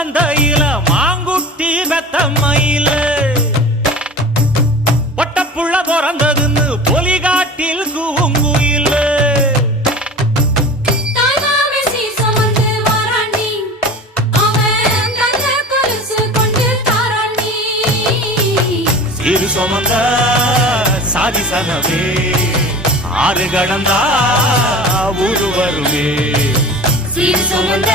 மந்தையில மாங்குட்டி வெத்தம்மையில பொட்டப்புள்ள பிறந்ததுன்னு பொலிகாட்டில் கூங்குயில சீரு சுமந்த சாதிசனவே ஆறு கடந்தா ஊரு வருவே சீர் சுமந்த